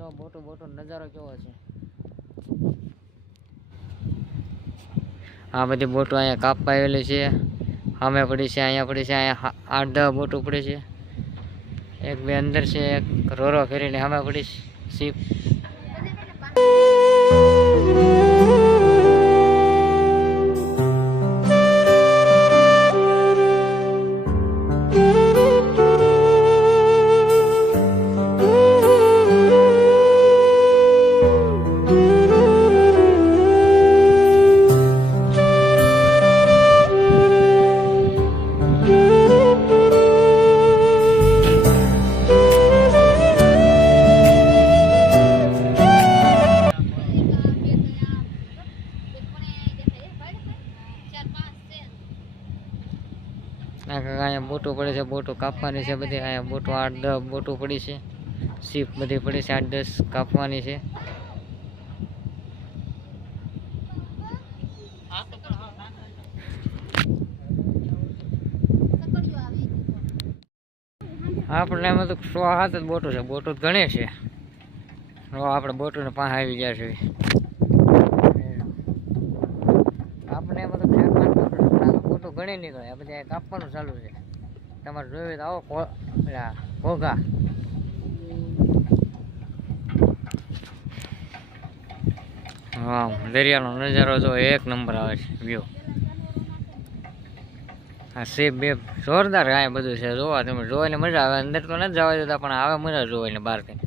જો બોટો મોટો નજારો કેવો છે. આ બધી બોટો અહીંયા કાપવા આવેલી છે. સામે પડી છે, અહીંયા પડી છે, અહીંયા આઠ દસ બોટો પડી છે. એક બે અંદર છે, એક રોરો ફેરીને સામે પડી છે સીપ અહીંયા બોટો પડે છે બોટો કાપવાની છે બધી. અહીંયા બોટો આઠ દસ બોટો પડી છે. સીપ બધી પડી છે, આઠ દસ કાપવાની છે. આપણે એમાં તો સો હાથ જ બોટો છે બોટો જ ઘણી છે. આપણે બોટોને પાસે આવી ગયા છે આપણે એમાં તો ચાર પાંચ બોટો છે. પણ ઘણી નીકળે આ બધા કાપવાનું ચાલુ છે. તમારે જોયું તો આવો ઘોઘા. હા દરિયાનો નજારો જો એક નંબર આવે છે વ્યૂ આ સેબ બે જોરદાર કાંઈ બધું છે જોવા તમે જોઈને મજા આવે. અંદર તો નથી જવા દેતા પણ આવે મજા જોવાની બહારથી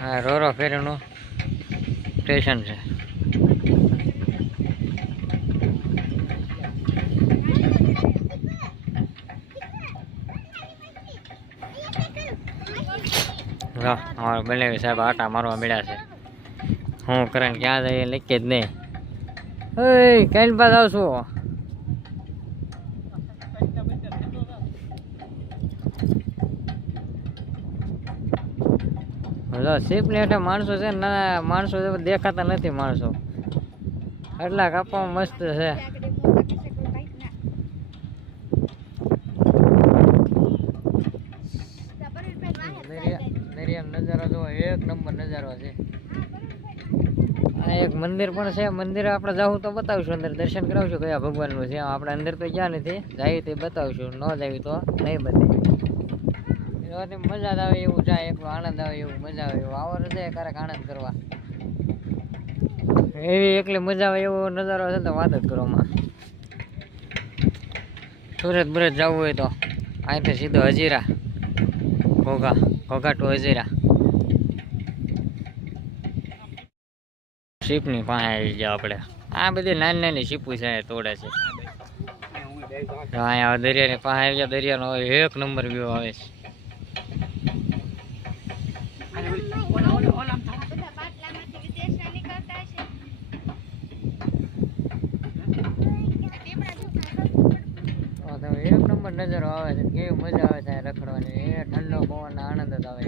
હા, રોરો ફેરીનું સ્ટેશન છે. જો બને સાહેબ આટા મારવા મળ્યા છે. હું કરણ ક્યાં જઈએ લખીએ જ નહીં. કઈ પાસ આવશું. હલો સીપ એટલે માણસો છે ને નાના માણસો દેખાતા નથી માણસો. એટલા કાપવામાં મસ્ત છે. નજારો જો એક નંબર નજારો છે. એક મંદિર પણ છે. મંદિર આપણે જવું તો બતાવશું અંદર. દર્શન કરાવશું કયા ભગવાનનું છે. આપણે અંદર તો ગયા નથી. જાય તે બતાવશું. ન જાય તો નહીં બતાવીએ એવાથી મજા આવે એવું જાય એકલો આનંદ આવે એવું મજા આવે એવું. આવો જાય ક્યારેક આનંદ કરવા. એવી એકલી મજા આવે એવો નજારો છે તો વાત જ કરવામાં સુરત બુરત જવું હોય તો અહીંથી સીધો હજીરા ઘોઘા ઘોઘા ટુ હજીરા. શીપની પાસે આવી ગયા આપણે. આ બધી નાની નાની શીપું છે તોડે છે. અહીંયા દરિયાની પાસે આવી ગયા દરિયાનો એક નંબર વ્યૂ આવે છે. પણ નજરો આવે છે કેવી મજા આવે છે રખડવાની. એ ઠંડો પવન આનંદ જ આવે